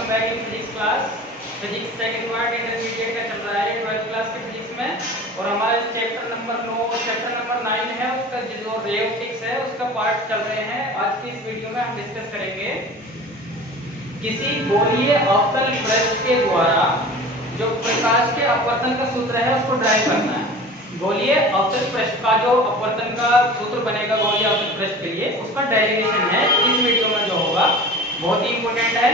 Welcome back in physics class. Physics second part intermediate का चल रहा है 12th क्लास के फिजिक्स में, और हमारा चैप्टर नंबर 9 है, उसका जो रे ऑप्टिक्स है उसका पार्ट चल रहे हैं। आज की इस वीडियो में हम डिस्कस करेंगे किसी गोलीय अवतल पृष्ठ के द्वारा जो प्रकाश के अपवर्तन का सूत्र है उसको ड्राइव करना है। गोलीय अवतल पृष्ठ का जो अपवर्तन का सूत्र बनेगा गोलीय अवतल पृष्ठ के लिए, उसका डेरिवेशन है इस वीडियो में जो होगा, बहुत ही इंपॉर्टेंट है।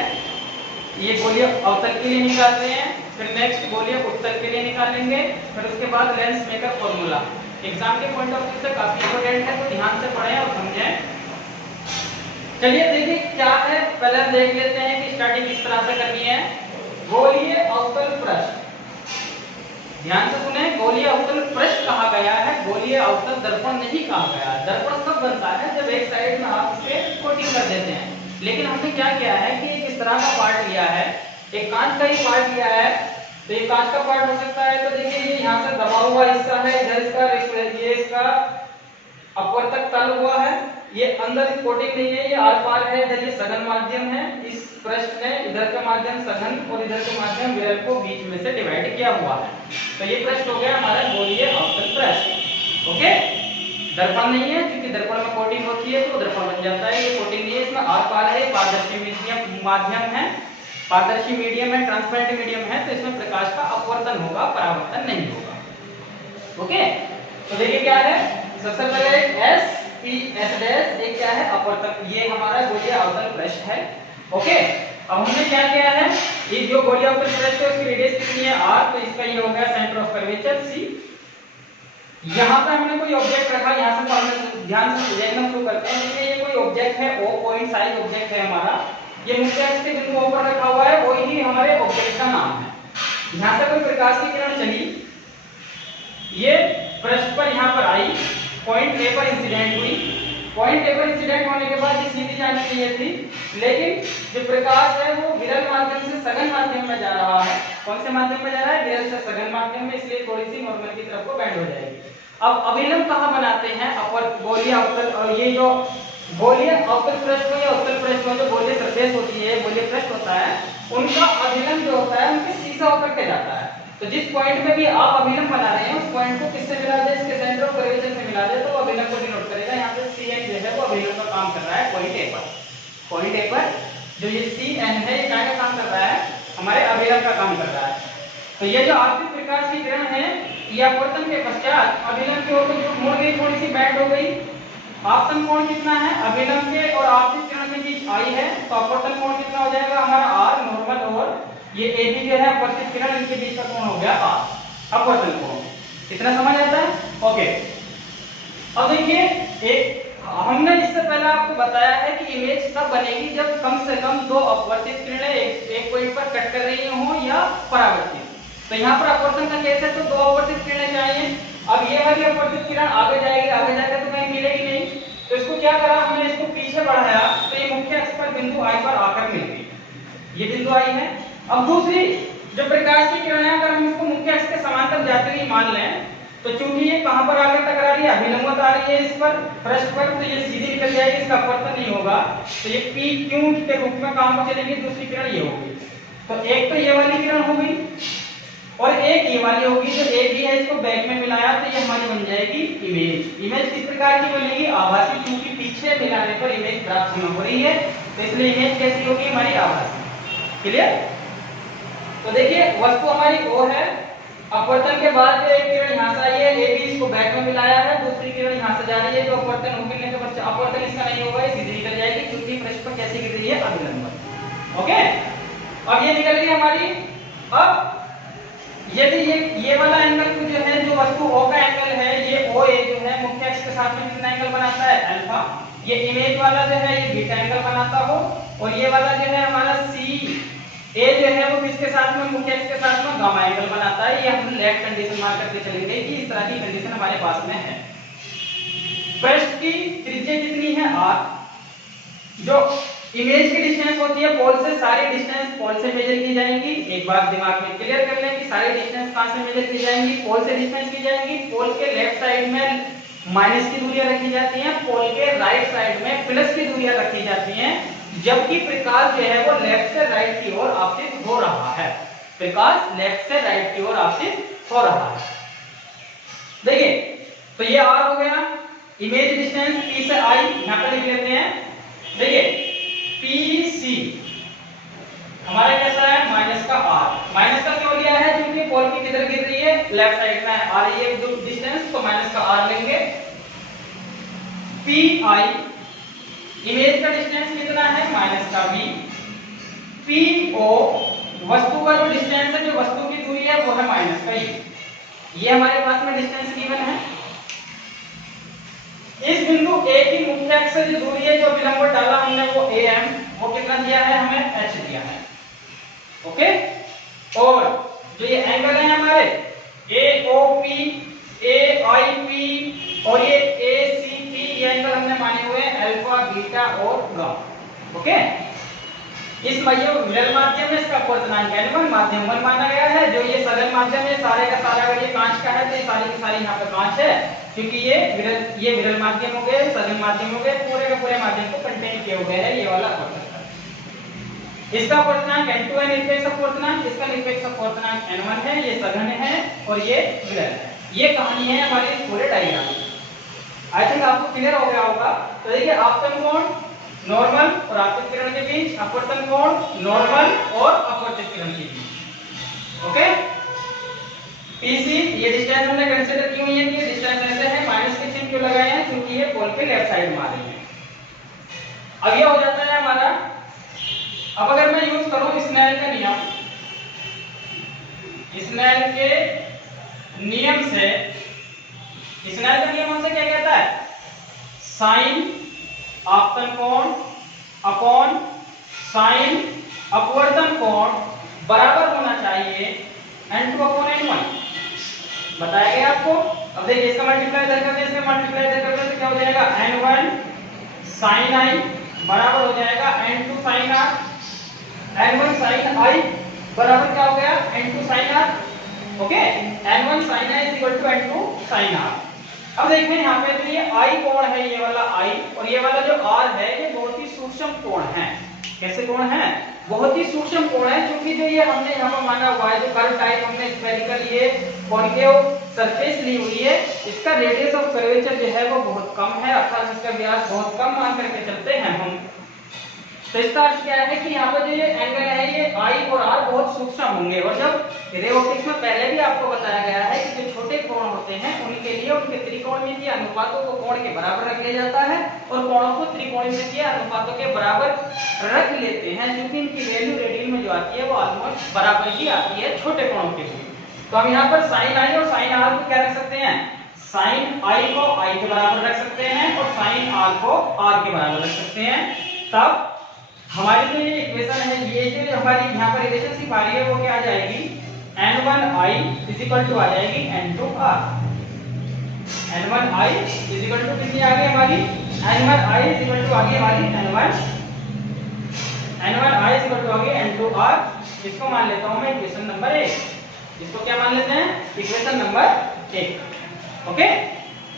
ये गोलीय अवतल के लिए निकाल रहे हैं, फिर नेक्स्ट गोलीय उत्तल के लिए निकालेंगे, फिर उसके बाद लेंस मेकर फॉर्मूला। एग्जाम के पॉइंट ऑफ व्यू से काफी इंपॉर्टेंट है, तो ध्यान से पढ़ें और समझें। चलिए देखिए क्या है, पहले देख लेते हैं कि स्टार्टिंग किस तरह से करनी है। गोलीय अवतल पृष्ठ, ध्यान से सुने, गोलीय अवतल पृष्ठ कहा गया है, गोलीय अवतल दर्पण नहीं कहा गया। दर्पण कब बनता है? जब एक साइड में आप इसे कोटिंग कर देते हैं। लेकिन हमने क्या किया है कि इस तरह का पार्ट लिया है, एक कांच का ही पार्ट लिया है, तो ये कांच का पार्ट हो सकता है। तो देखिए ये यहाँ से दबा हुआ हिस्सा है, इधर इसका ये इसका अपवर्तक तल हुआ है, ये अंदर कोटिंग नहीं है, ये आर पार है, इधर ये सघन माध्यम है। इस पृष्ठ में इधर का माध्यम सघन और इधर का माध्यम विरल को बीच में से डिवाइड किया हुआ है। तो ये पृष्ठ हो गया हमारा गोलीय अवतल पृष्ठ। ओके, दर्पण नहीं है, क्योंकि दर्पण में कोटिंग होती है तो दर्पण बन जाता है। ये कोटिंग नहीं है, इसमें आर पार है, पारदर्शी मीडियम माध्यम है, पारदर्शी मीडियम है, ट्रांसपेरेंट मीडियम है, तो इसमें प्रकाश का अपवर्तन होगा, परावर्तन नहीं होगा। ओके, तो देखिए क्या है, सबसे पहले एस पी एस डैश, एक क्या है अपवर्तक, ये हमारा गोलीय अवतल पृष्ठ है। ओके, अब हमने क्या किया है, ये जो गोलीय अवतल पृष्ठ है उसकी रेडियस कितनी है आर, तो इसका ये हो गया सेंटर ऑफ कर्वेचर सी। यहाँ पे हमने कोई ऑब्जेक्ट रखा, यहाँ से हम ध्यान से देखना शुरू करते हैं। देखिए ये कोई ऑब्जेक्ट है, ओ पॉइंट साइज ऑब्जेक्ट है हमारा, ये मुख्य अक्ष के बिंदु पर रखा हुआ है, वही हमारे ऑब्जेक्ट का नाम है। यहाँ से कोई प्रकाश की किरण चली, ये पृष्ठ पर यहाँ पर आई, पॉइंट ए पर इंसिडेंट हुई, पॉइंट ए पर इंसिडेंट होने के बाद ये सीधी जानी चाहिए थी, लेकिन जो प्रकाश है वो विरल माध्यम से सघन माध्यम में जा रहा है। कौन से माध्यम में जा रहा है? विरल से सघन माध्यम में, इसलिए थोड़ी सी नॉर्मल की तरफ को बेंड हो जाएगी। अब अभिलंब कहाँ बनाते हैं? अपर गोलीय अवतल, और ये जो गोलीय अवतल पृष्ठ हो या उत्तल पृष्ठ हो, जो गोलीय सरफेस होती है, गोलीय पृष्ठ होता है, उनका अभिलंब जो होता है उनके सीधा होकर के जाता है। तो जिस पॉइंट में भी आप अभिलंब बना रहे हैं उस पॉइंट को किससे मिला दे? इसके सेंटर ऑफ कर्वेचर से मिला दे, तो वो अभिलंब को डिनोट करेगा। यहाँ पे Cn जो है वो अभिलंब का काम कर रहा है पॉइंट ए पर। पॉइंट ए पर जो ये Cn है ये क्या का काम कर रहा है? हमारे अभिलंब का काम कर रहा है। तो ये जो आपतित प्रकाश की किरण है, ये अपवर्तन के पश्चात अभिलंब की ओर जो मुड़ गई, थोड़ी सी बेंड हो गई। आपतन कोण कितना है? अभिलंब के और आपतित किरण के बीच आई है, तो अपवर्तन कोण कितना हो जाएगा हमारा आर नॉर्मल, और ये ए बी जो है अपवर्तित किरण, इनके बीच का कोण हो गया आर, अपवर्तन कोण। इतना समझ आता है? ओके, अब देखिए एक हमने इससे पहले आपको बताया है कि इमेज तब बनेगी जब कम से कम दो अपवर्तित किरणें एक पॉइंट पर कट कर रही हो या परावर्तित। तो यहाँ पर अपवर्तन का केस है, तो दो अपवर्तित किरणें चाहिए। अब ये वाली अपवर्तित किरण आगे जाएगी, आगे जाकर तो कहीं मिलेगी नहीं, तो इसको क्या करा हमने, इसको पीछे बढ़ाया, तो ये मुख्य अक्ष पर बिंदु आई पर आकर मिल गई, ये बिंदु आई है। अब दूसरी जो प्रकाश की किरण है, अगर हम इसको मुख्य अक्ष के समांतर जाती हुई मान लें, तो चूंकि ये कहां पर आकर टकरा रही है? अभिलंबवत आ रही है इस पर, पृष्ठ पर, तो ये सीधी निकल जाएगी, इसका अपवर्तन नहीं होगा, तो ये पी क्यू के रूप में काम को चलेगी। दूसरी किरण ये होगी, तो एक तो ये वाली किरण हो गई और एक ये वाली होगी, जो एक भी है इसको बैक में मिलाया, तो ये हमारी बन जाएगी इमेज। इमेज किस प्रकार की बनेगी? आभासी, क्योंकि पीछे मिलाने पर इमेज प्राप्त हो रही है, तो इसलिए इमेज कैसी होगी हमारी? आभासी। क्लियर? तो देखिए वस्तु हमारी ओ है, अपवर्तन के बाद जो एक किरण यहाँ से आई है, ए बी इसको बैक में मिलाया है, दूसरी किरण यहाँ से जा रही है, जो अपवर्तन होने के बाद अपवर्तन इसका नहीं होगा, ये सीधी निकल जाएगी, क्योंकि पृष्ठ पर कैसी गिर रही है? अभिलंब। ओके, अब ये निकल गई हमारी। अब यदि ये वाला एंगल जो है, जो वस्तु ओ का एंगल है, ये ओ ए जो है मुख्य अक्ष के साथ में कितना एंगल बनाता है? अल्फा। ये इमेज वाला जो है ये बीटा एंगल बनाता हो, और ये वाला जो है हमारा सी ए जो है वो किसके साथ में? मुख्य अक्ष के साथ में गामा एंगल बनाता है। ये हम लेट कंडीशन मार करके चलेंगे कि इस तरह की कंडीशन हमारे पास में है। पृष्ठ की त्रिज्या कितनी है? आर। जो इमेज की डिस्टेंस होती है पोल से, सारी डिस्टेंस पोल से मेजर की जाएंगी। एक बात दिमाग में क्लियर कर लें कि सारी डिस्टेंस कहां से मेजर की जाएंगी? पोल से डिस्टेंस की जाएंगी। पोल के लेफ्ट साइड में माइनस की दूरियां रखी जाती हैं, पोल के राइट साइड में प्लस की दूरियां रखी जाती हैं। जबकि प्रकाश जो है वो लेफ्ट से राइट की ओर आपतित हो रहा है। प्रकाश लेफ्ट से राइट की ओर आपतित हो रहा है। देखिए, तो ये आर हो गया, इमेज डिस्टेंस पी से आई यहां पर लिख लेते हैं। देखिए पी सी हमारा कैसा है, माइनस का आर। माइनस का क्यों लिया है, क्योंकि बॉल की किधर गिर रही है, लेफ्ट साइड में आ रही है जो डिस्टेंस, तो माइनस का आर लेंगे। पी आई इमेज का डिस्टेंस कितना है, माइनस का बी। पी ओ वस्तु का जो डिस्टेंस है, जो वस्तु की दूरी है वो है माइनस का ई। ये हमारे पास में डिस्टेंस गिवन है। इस बिंदु ए की मुख्य अक्ष से जो दूरी है, जो विलंब डाला हमने वो am, वो कितना दिया है हमें, h दिया है। ओके, और जो ये एंगल है हमारे AOP, AIP और ये ACP, ये एंगल हमने माने हुए हैं अल्फा, बीटा और गामा। ओके, इस विरल माध्यम में इसका अपवर्तनांक n1 माध्यम 1 माना गया है। जो ये सरल माध्यम है सारे का सारा अगर ये कांच का है तो ये सारी की सारी यहाँ पे कांच है, क्योंकि ये विरल माध्यम हो गए, सरल माध्यम हो गए, पूरे के पूरे माध्यम को कंटेन किए हुए है ये वाला अपवर्तक। इसका अपवर्तनांक n2 है, निरपेक्ष अपवर्तनांक, इसका निरपेक्ष अपवर्तनांक n1 है, ये सघन है और ये विरल है। ये कहानी है हमारी इस पूरे डायग्राम की। आई थिंक आपको क्लियर हो गया होगा। तो देखिए आपतन कोण नॉर्मल और आपतित किरण के बीच, अपवर्तन कोण नॉर्मल और अपवर्तित किरण के बीच। ओके, पीसी ये डिस्टेंस हमने कंसीडर की हुई है कि डिस्टेंस ऐसे है, माइनस के चिन्ह क्यों लगाए हैं, क्योंकि ये बॉल के लेफ्ट साइड में आ रही है। अब ये हो जाता है हमारा, अब अगर मैं यूज करूं स्नेल का नियम, स्नेल के नियम से, स्नेल का नियम हमसे क्या कहता है, साइन आपतन कोण अपॉन साइन अपवर्तन कोण बराबर होना चाहिए n2 अपॉन n1, बताया गया आपको। अब देखिए इसका मल्टीप्लाई इधर करते हैं, इसमें मल्टीप्लाई इधर करते हैं तो क्या हो जाएगा, n1 sin i बराबर हो जाएगा n2 sin r। n1 sin i बराबर क्या हो गया, n2 sin r। Okay, n1 sin i n2 sin r। अब देखते हैं यहाँ पे, तो ये I कोण है, ये वाला I, और ये वाला जो R है ये बहुत ही सूक्ष्म कोण है। कैसे कोण है, बहुत ही सूक्ष्म कोण है, क्योंकि जो ये हमने यहाँ पर माना हुआ है, जो कर्व टाइप हमने स्फेरिकल ये कॉन्केव सरफेस ली हुई है, इसका रेडियस ऑफ कर्वेचर जो है वो बहुत कम है, अर्थात इसका व्यास बहुत कम मान करके चलते हैं हम। तो इसका अर्थ क्या है कि यहाँ पर जो ये एंगल है ये I और R बहुत सूक्ष्म होंगे। और जब रे ऑप्टिक्स में पहले भी आपको बताया गया है कि जो छोटे कोण होते हैं उनके लिए उनके त्रिकोणमितीय अनुपातों को कोण के बराबर रख लिया जाता है और कोणों को त्रिकोणमितीय अनुपातों के बराबर रख लेते हैं, क्योंकि इनकी वैल्यू रेडियन में जो आती है वो ऑलमोस्ट बराबर ही आती है छोटे कोणों के लिए। तो हम यहाँ पर साइन I और साइन R को क्या रख सकते हैं, साइन I को I के बराबर रख सकते हैं और साइन R को R के बराबर रख सकते हैं। तब हमारी जो ये इक्वेशन है, ये जो हमारी यहाँ पर रिलेशनशिप आ रही है वो क्या आ जाएगी, n1i इक्वल टू आ जाएगी n2r। n1i इक्वल टू कितनी आ गई हमारी, n1i इक्वल टू आ गई हमारी n1, n1i इक्वल टू आ गई n2r। इसको मान लेता हूँ मैं इक्वेशन नंबर 1। इसको क्या मान लेते हैं, इक्वेशन नंबर 1। ओके,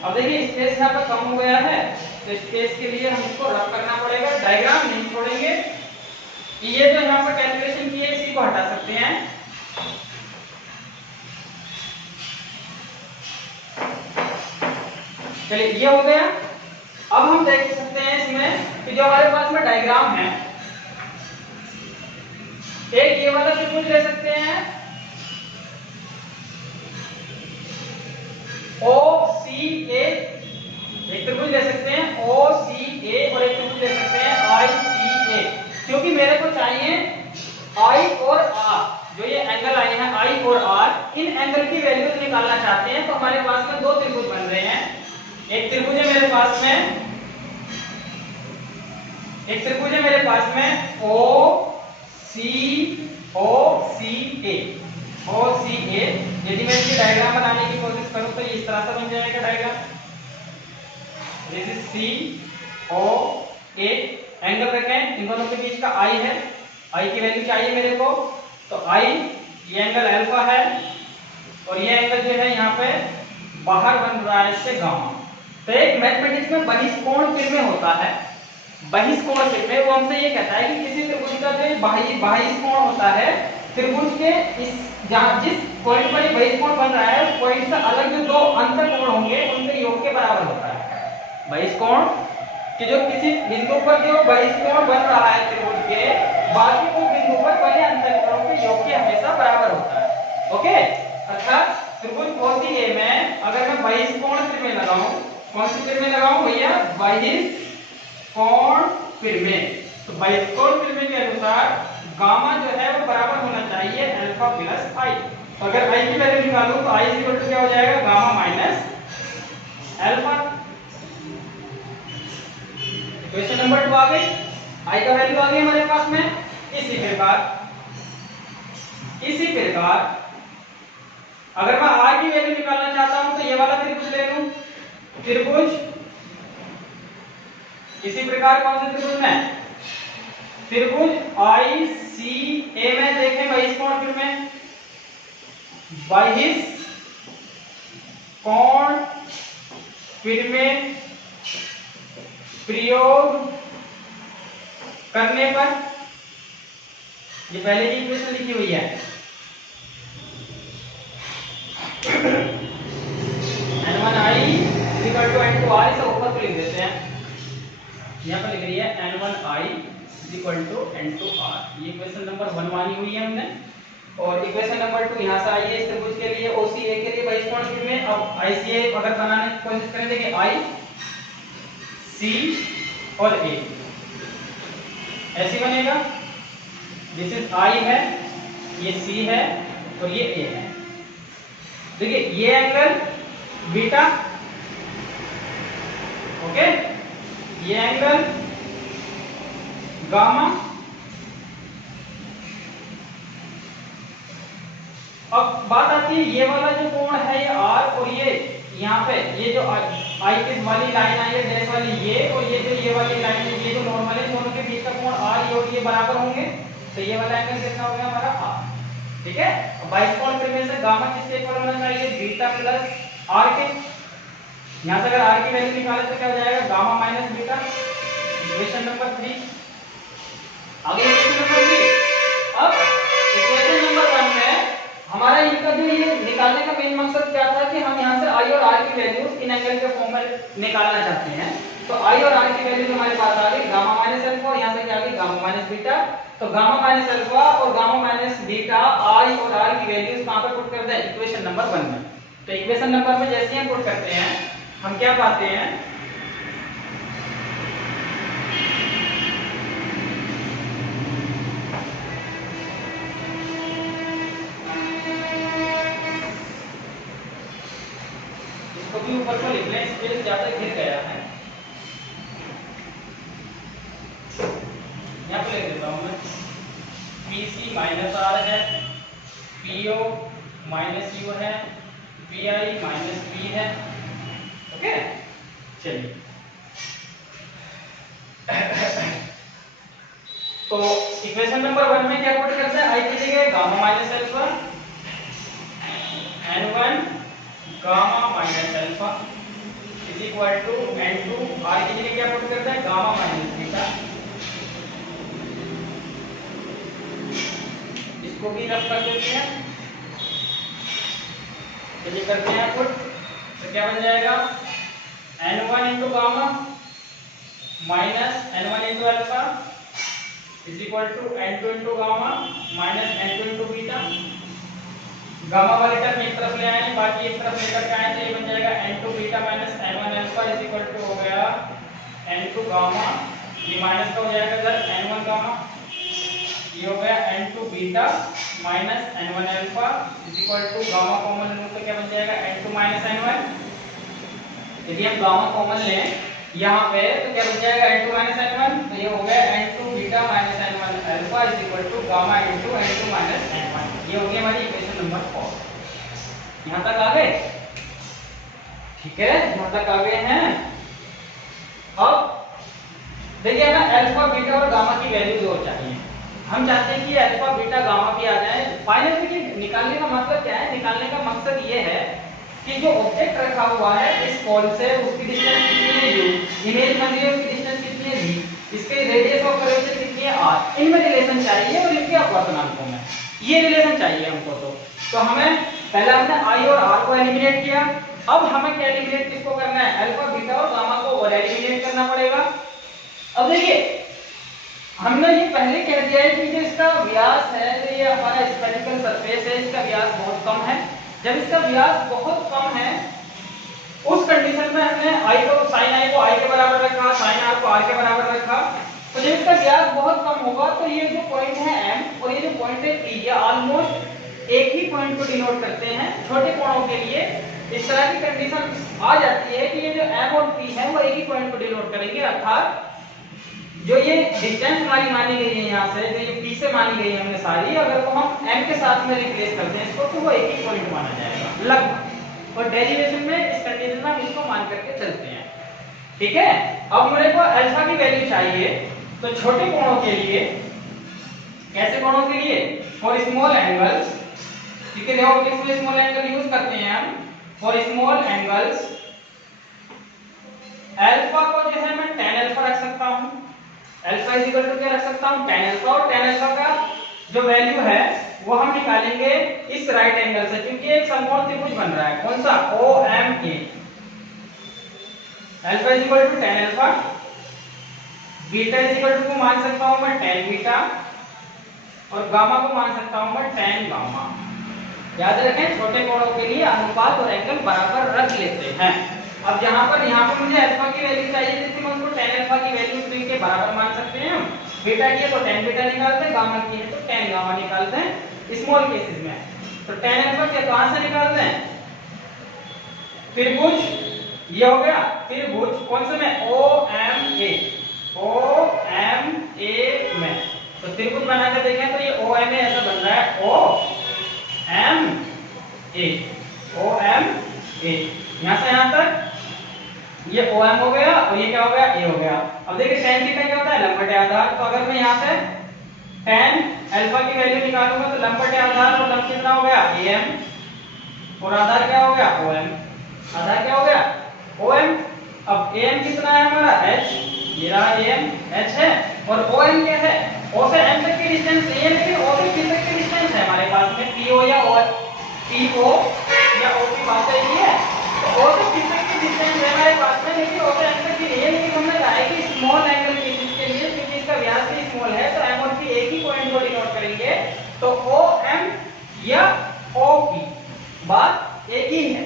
अब देखिए स्पेस यहाँ पर कम हो गया है, तो स्पेस के लिए हम इसको रफ करना पड़ेगा, डायग्राम नहीं छोड़ेंगे। ये जो यहाँ पर कैलकुलेशन की है इसी को हटा सकते हैं। चलिए ये हो गया। अब हम देख सकते हैं इसमें कि जो हमारे पास में डायग्राम है, एक ये वाला त्रिभुज ले सकते हैं OCA, एक त्रिभुज ले सकते हैं OCA और एक त्रिभुज ले सकते हैं ICA, क्योंकि मेरे को चाहिए I और R, जो ये एंगल आए हैं I और R, इन एंगल की वैल्यूज निकालना चाहते हैं। तो हमारे पास में दो त्रिभुज बन रहे हैं। एक त्रिभुज है मेरे पास में, एक त्रिभुज है मेरे पास में OCA। यदि मैं इसकी डायग्राम बनाने की कोशिश करूं तो ये इस तरह से बन जाएगा diagram. This is COA, angle रखें, इन दोनों के बीच का I है, I की वैल्यू चाहिए मेरे को, तो I, ये एंगल अल्फा है और ये एंगल जो है यहाँ पे बाहर बन रहा है इससे गामा। तो एक मैथमेटिक्स में बहिष्कोण किसमें होता है, बहिष्कोण फिल्में, वो हमसे ये कहता है कि किसी त्रिभुज का जो बहिष्कोण होता है, त्रिभुज के जिस पॉइंट पर ये बहिष्कोण बन रहा है उस पॉइंट से अलग जो दो अंतःकोण होंगे उनके योग के बराबर होता है। बहिष्कोण कि जो किसी बिंदु पर जो बहिष्कोण बन रहा है त्रिभुज के, बाकी वो बिंदु पर बने अंतःकोणों के योग के हमेशा बराबर होता है। ओके, अर्थात त्रिभुज 4CA में अगर मैं बहिष्कोण त्रिमेय लगाऊं, कौन सी त्रिमेय लगाऊं भैया? बहिष्कोण त्रिमेय। तो बहिष्कोण त्रिमेय के अनुसार गामा जो है वो बराबर होना चाहिए अल्फा प्लस आई। तो अगर आई की वैल्यू निकालूं तो आई इक्वल टू क्या हो जाएगा? Gamma minus alpha. Question number 2 आ गई, आई का वैल्यू आ गई हमारे पास में। इसी प्रकार अगर मैं आर की वैल्यू निकालना चाहता हूं तो ये वाला त्रिभुज ले लूं, त्रिभुज इसी प्रकार कौन से त्रिभुज में? त्रिभुज ICA में देखें बहिष्कोण त्रिमेय, बहिष्कोण त्रिमेय प्रयोग करने पर, ये पहले की इक्वेशन लिखी हुई है, N1I इक्वल टू N2R, इसे ऊपर पे लिख देते हैं, यहाँ पर लिख रही है N1I इक्वल टू N2R। ये इक्वेशन नंबर 1 मानी हुई है हमने। और इक्वेशन नंबर 2 यहाँ से आई है इस त्रिभुज के लिए, OCA के लिए बहिष्कोण त्रिमेय। अब ICA अगर बनाने की कोशिश करें, देखिए I C और A ऐसे बनेगा। दिस इज I है, ये C है और ये A है। देखिए ये एंगल बीटा, ओके, ये एंगल गामा। अब बात आती है ये वाला जो कोण है ये R, और ये यहाँ पे ये जो आई किस वाली लाइन आई है डैश वाली, ये और ये जो ये वाली लाइन है, ये जो नॉर्मल है, दोनों के बीच का कोण R और ये बराबर होंगे। तो ये वाला एंगल कितना हो गया हमारा? R। ठीक है, बहिष्कोण त्रिमेय से गामा किसके इक्वल होना चाहिए? बीटा प्लस R के। यहाँ से अगर R की वैल्यू निकाले तो क्या हो जाएगा? Gamma minus beta. Equation number 3 आगे। इक्वेशन नंबर 3, अब इक्वेशन नंबर 1 में हमारा इनका जो ये निकालने का मेन मकसद क्या था कि हम यहाँ से I और R की वैल्यू इन एंगल के फॉर्म में निकालना चाहते हैं। तो I और R की वैल्यू हमारे पास आ गई गामा माइनस अल्फा, और यहाँ से क्या आ गई? Gamma minus beta. तो गामा माइनस अल्फा और गामा माइनस बीटा I और R की वैल्यूज कहाँ पे पुट कर दें? इक्वेशन नंबर 1 में। तो इक्वेशन नंबर में जैसे हम पुट करते हैं हम क्या पाते हैं? इसको भी ऊपर को लिख लें, स्पेस ज्यादा घिर गया है। यहाँ पे लिख देता हूँ मैं, PC माइनस R है, PO माइनस U है, PI माइनस P है। ओके, चलिए तो इक्वेशन नंबर 1 में क्या पुट करते हैं? I की जगह gamma minus alpha, N1 gamma minus alpha is equal to N2, R की जगह क्या पुट करते हैं? Gamma minus beta. इसको भी रफ कर देते हैं, चलिए करते हैं पुट। तो क्या बन जाएगा? N1 into gamma minus N1 into alpha is equal to N2 into gamma minus N2 into beta. Gamma वाले टर्म एक तरफ ले आए, बाकी एक तरफ लेकर के आए, तो ये बन जाएगा N2 beta minus N1 alpha is equal to हो गया N2 गामा, ये माइनस का हो जाएगा इधर N1 गामा, ये हो गया N2 beta minus N1 alpha is equal to gamma common लूं तो क्या बन जाएगा? N2 minus N1। यदि हम गामा कॉमन लें यहाँ पे तो क्या बन जाएगा? N2 माइनस N1, तो ये हो गया N2 beta minus N1 alpha is equal to gamma into N2 minus N1। ये हो गई हमारी इक्वेशन नंबर 4। यहाँ तक आ गए? ठीक है, यहाँ तक आ गए हैं। अब देखिए हमें अल्फा बीटा और गामा की वैल्यू जो चाहिए, हम चाहते हैं कि अल्फा बीटा गामा भी आ जाए। फाइनल में निकालने का मतलब क्या है? निकालने का मकसद ये है कि जो ऑब्जेक्ट रखा हुआ है इस बॉल से उसकी डिस्टेंस कितनी है? U। इमेज बन रही है उसकी डिस्टेंस कितनी है? V। इसके रेडियस ऑफ कर्वेचर कितनी है r, इनमें रिलेशन चाहिए और इनके अपवर्तनांकों में ये रिलेशन चाहिए हमको। तो हमें पहले हमने i और r को एलिमिनेट किया, अब हमें क्या एलिमिनेट किसको करना है, अल्फा बीटा और गामा को और एलिमिनेट करना पड़ेगा। अब देखिए हमने ये पहले कह दिया है कि जो इसका व्यास है, जो ये हमारा स्फेरिकल सरफेस है, इसका व्यास बहुत कम है। जब इसका व्यास बहुत कम है उस कंडीशन में हमने i को sin i को i के बराबर रखा, sin r को r के बराबर रखा। तो जब इसका व्यास बहुत कम होगा तो ये जो पॉइंट है m और ये जो पॉइंट है p, ये ऑलमोस्ट एक ही पॉइंट को डिनोट करते हैं। छोटे कोणों के लिए इस तरह की कंडीशन आ जाती है कि ये जो m और p है वो एक ही पॉइंट को डिनोट करेंगे, अर्थात जो ये डिस्टेंस हमारी मानी गई है यहाँ से, जो ये p से मानी गई है हमने सारी, अगर वो हम m के साथ में रिप्लेस करते हैं इसको तो वो एक ही पॉइंट माना जाएगा लगभग। और डेरिवेशन में इस कंडीशन में हम इसको मान करके चलते हैं, ठीक है। अब मेरे को अल्फा की वैल्यू चाहिए, तो छोटे कोणों के लिए, कैसे कोणों के लिए, फॉर स्मॉल एंगल्स, ठीक है, रेओप्टिक्स में स्मॉल एंगल यूज करते हैं हम। फॉर स्मॉल एंगल्स अल्फा को जो है मैं tan अल्फा रख सकता हूं, अल्फा इज इक्वल टू क्या रख सकता हूं, tan अल्फा। और tan अल्फा का जो वैल्यू है वो हम निकालेंगे इस राइट एंगल से, क्योंकि एक समकोण त्रिभुज बन रहा है, कौन सा, OMA। Alpha is equal to tan alpha, beta is equal to को मान सकता हूं मैं tan बीटा, और गामा को मान सकता हूं मैं tan गामा। याद रखें छोटे कोणों के लिए अनुपात और एंगल बराबर रख लेते हैं। अब यहाँ पर मुझे अल्फा की वैल्यू चाहिए, जिससे मैं उसको tan अल्फा की वैल्यू 3 के बराबर मान सकते हैं हम। बीटा की है तो tan बीटा निकालते हैं, गामा की है तो tan गामा निकालते हैं स्मॉल केसेस में। तो tan अल्फा क्या कहां से निकालते हैं, त्रिभुज, ये हो गया त्रिभुज कौन से में, OMA, OMA में। तो त्रिभुज बना के देखें तो ये OMA ऐसा बन रहा है, OMA, यहां से यहां तक ये OM हो गया और ये क्या हो गया, A हो गया। अब देखिए tan थीटा क्या होता है, लंबवत आधार। तो अगर मैं यहां से tan अल्फा की वैल्यू निकालूंगा तो लंबवत आधार और लंब कितना हो गया, AM, और आधार क्या हो गया, OM। आधार क्या हो गया, OM। अब AM कितना है हमारा, H, ये रहा AM, H है, और OM क्या है, O से M तक की डिस्टेंस नहीं है, लेकिन O से P तक की डिस्टेंस है हमारे पास में, PO या PO या OP बात है ये, तो O से P तक की डिस्टेंस है हमारे पास में, लेकिन O से M तक की नहीं है। लेकिन हमने कहा है कि स्मॉल एंगल केसेस के लिए, क्योंकि इसका व्यास भी स्मॉल है, तो M और P एक ही पॉइंट को डिनोट करेंगे, तो OM या OP बात एक ही है,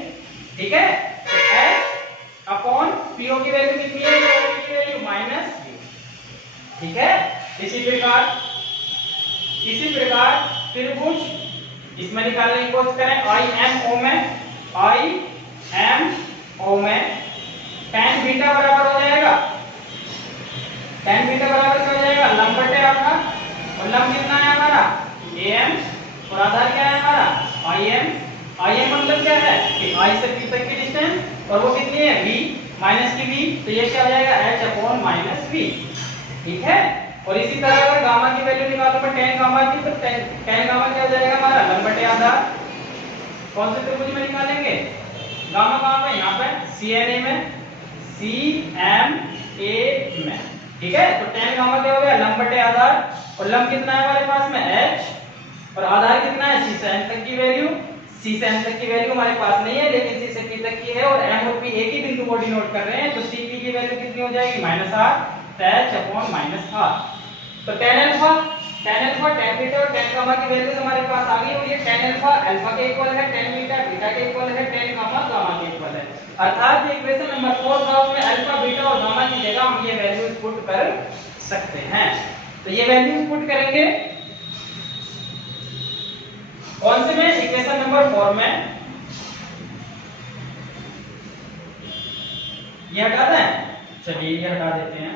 ठीक है। तो H अपॉन PO की वैल्यू कितनी है, OP की वैल्यू -u, ठीक है। इसी प्रकार त्रिभुज इसमें निकालने की कोशिश करें, IMO में tan बीटा बराबर हो जाएगा, tan बीटा बराबर क्या हो जाएगा, लंब बटे आधार, और लंब कितना है हमारा, AM, और आधार क्या है हमारा, IM। IM मतलब क्या है कि I से P तक की डिस्टेंस, और वो कितनी है, V, माइनस की V, तो ये क्या हो जाएगा, H अपॉन -V, ठीक है। और इसी तरह अगर गामा की वैल्यू निकालो मैं tan गामा की, तो tan गामा क्या हो जाएगा हमारा, लंब बटे आधार। कौन से त्रिभुज में निकालेंगे, गामा कहां पे, यहाँ पे CNA में, CMA में, ठीक है। तो tan गामा क्या हो गया, लंब बटे आधार, और लंब कितना है हमारे पास में, H, और आधार कितना है, C से M तक की वैल्यू। C से M तक की वैल्यू हमारे पास नहीं है, लेकिन C से P तक की है, और M और P एक ही बिंदु को डिनोट कर रहे हैं, तो CP की वैल्यू कितनी हो जाएगी, -r, H अपॉन -r। तो tan अल्फा, tan बीटा और tan गामा की वैल्यूज हमारे पास आ गई, और ये tan अल्फा अल्फा के इक्वल है, tan बीटा बीटा के इक्वल है, tan गामा गामा के इक्वल है। अर्थात इक्वेशन नंबर 4 था, उसमें अल्फा बीटा और गामा की जगह हम ये वैल्यूज पुट कर सकते हैं। तो ये वैल्यूज पुट करेंगे कौन से में, इक्वेशन नंबर 4 में। ये हटा दें, चलिए ये हटा देते हैं।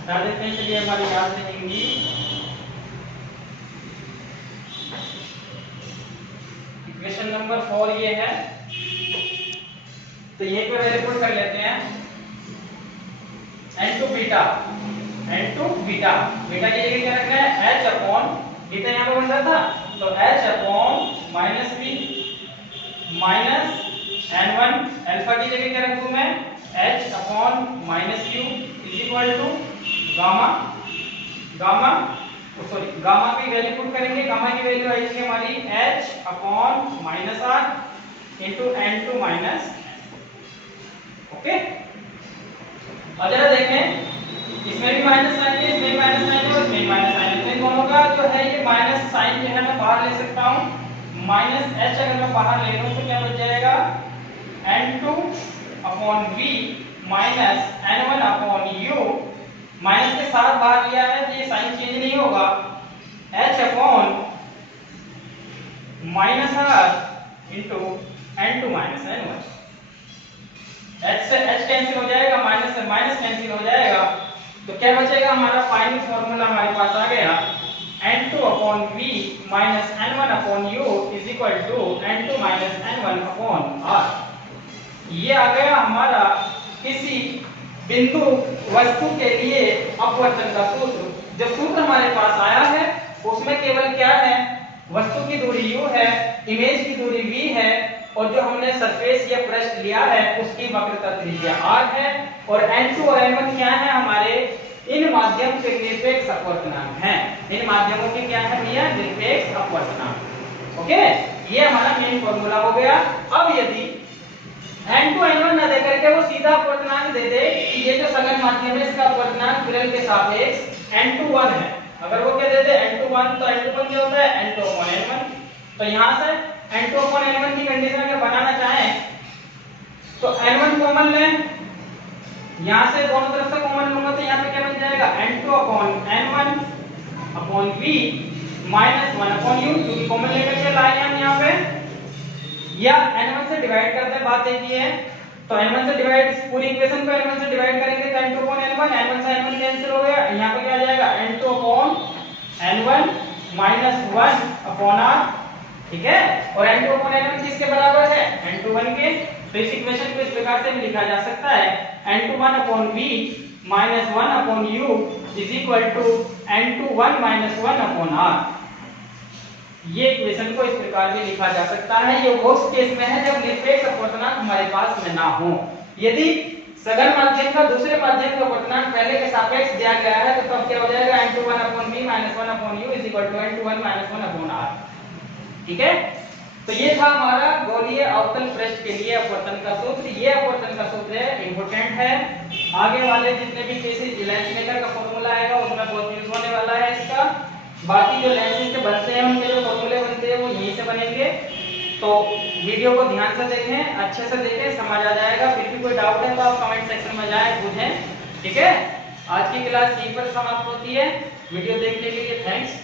हटा देते हैं, चलिए हमारी याद रहेंगी। इक्वेशन नंबर 4 ये है, तो ये को वैल्यू पुट कर लेते हैं, n टू बीटा, बीटा की जगह क्या रखना है, h अपॉन, बीटा यहाँ पे बन रहा था, तो h upon -v minus n1 alpha की जगह क्या रखूं मैं h upon minus u is equal to gamma gamma sorry gamma की वैल्यू पुट करेंगे। गामा की वैल्यू आएगी हमारी h upon minus r into n2 minus. Okay, और जरा देखें इसमें भी माइनस साइन है, इसमें माइनस साइन है और इसमें माइनस साइन है, तो इन दोनों का जो है ये माइनस साइन जो है मैं बाहर ले सकता हूं। माइनस h अगर मैं बाहर ले लूं तो क्या बच जाएगा n2 upon v minus n1 upon u। Minus के साथ बाहर लिया है तो ये साइन चेंज नहीं होगा। h upon minus r into n2 minus n1। h से h कैंसिल हो जाएगा, माइनस से माइनस कैंसिल हो जाएगा, तो क्या बचेगा हमारा फाइनल फॉर्मूला हमारे पास आ गया n2 upon v minus n1 upon u is equal to n2 minus n1 upon r। ये आ गया हमारा किसी बिंदु वस्तु के लिए अपवर्तन का सूत्र। जो सूत्र हमारे पास आया है उसमें केवल क्या है, वस्तु की दूरी u है, इमेज की दूरी v है, और जो हमने सरफेस या पृष्ठ लिया है उसकी वक्रता त्रिज्या r है, और n2 और n1 क्या है हमारे इन माध्यम के निरपेक्ष अपवर्तनांक हैं। इन माध्यमों के क्या है भैया निरपेक्ष अपवर्तनांक। ओके, ये हमारा मेन फॉर्मूला हो गया। अब यदि n2 n1 ना देकर के वो सीधा अपवर्तनांक दे दे कि ये जो सघन माध्यम है इसका अपवर्तनांक विरल के सापेक्ष n2 1 है, अगर वो क्या दे दे n2 1 तो n2 1 क्या होता है n2 upon n1। तो यहां से n2 upon n1 की कंडीशन अगर बनाना चाहें तो n1 कॉमन लें, यहां से दोनों तरफ से कॉमन लूंगा तो यहां पे क्या बन जाएगा n2 upon n1 upon v minus 1 upon u, क्योंकि कॉमन लेकर के लाए हम यहां पे, या n1 से डिवाइड करते हैं, बात एक ही है। तो n1 से डिवाइड, इस पूरी इक्वेशन को n1 से डिवाइड करेंगे तो n2 upon n1, n1 से n1 कैंसिल हो गया, यहां पे क्या आ जाएगा n2 upon n1 minus 1 upon r, ठीक है। और n2 upon n1 किसके बराबर है n2 1 के। तो इस इक्वेशन को इस प्रकार से भी लिखा जा सकता है n2 1 upon v minus 1 upon u is equal to n2 1 minus 1 upon r। ये इक्वेशन को इस प्रकार भी लिखा जा सकता है। ये वो केस में है जब निरपेक्ष अपवर्तनांक हमारे पास में ना हो। यदि सघन माध्यम का दूसरे माध्यम का अपवर्तनांक पहले के सापेक्ष दिया गया है तो तब क्या हो जाएगा n2 1 upon v minus 1 upon u is equal to n2 1 minus 1 upon r, ठीक है। तो ये था हमारा गोलीय अवतल पृष्ठ के लिए अपवर्तन का सूत्र। ये अपवर्तन का सूत्र है, इंपॉर्टेंट है, आगे वाले जितने भी केसेस लेंस मेकर का फॉर्मूला आएगा उसमें बहुत यूज होने वाला है इसका। बाकी जो लेंसेज के बनते हैं उनके जो फॉर्मूले बनते हैं वो यहीं से बनेंगे। तो वीडियो को ध्यान से देखें, अच्छे से देखें, समझ आ जाएगा। फिर भी कोई डाउट है तो आप कमेंट सेक्शन में जाएं, पूछें, ठीक है। आज की क्लास यहीं पर समाप्त होती है। वीडियो देखने के लिए थैंक्स।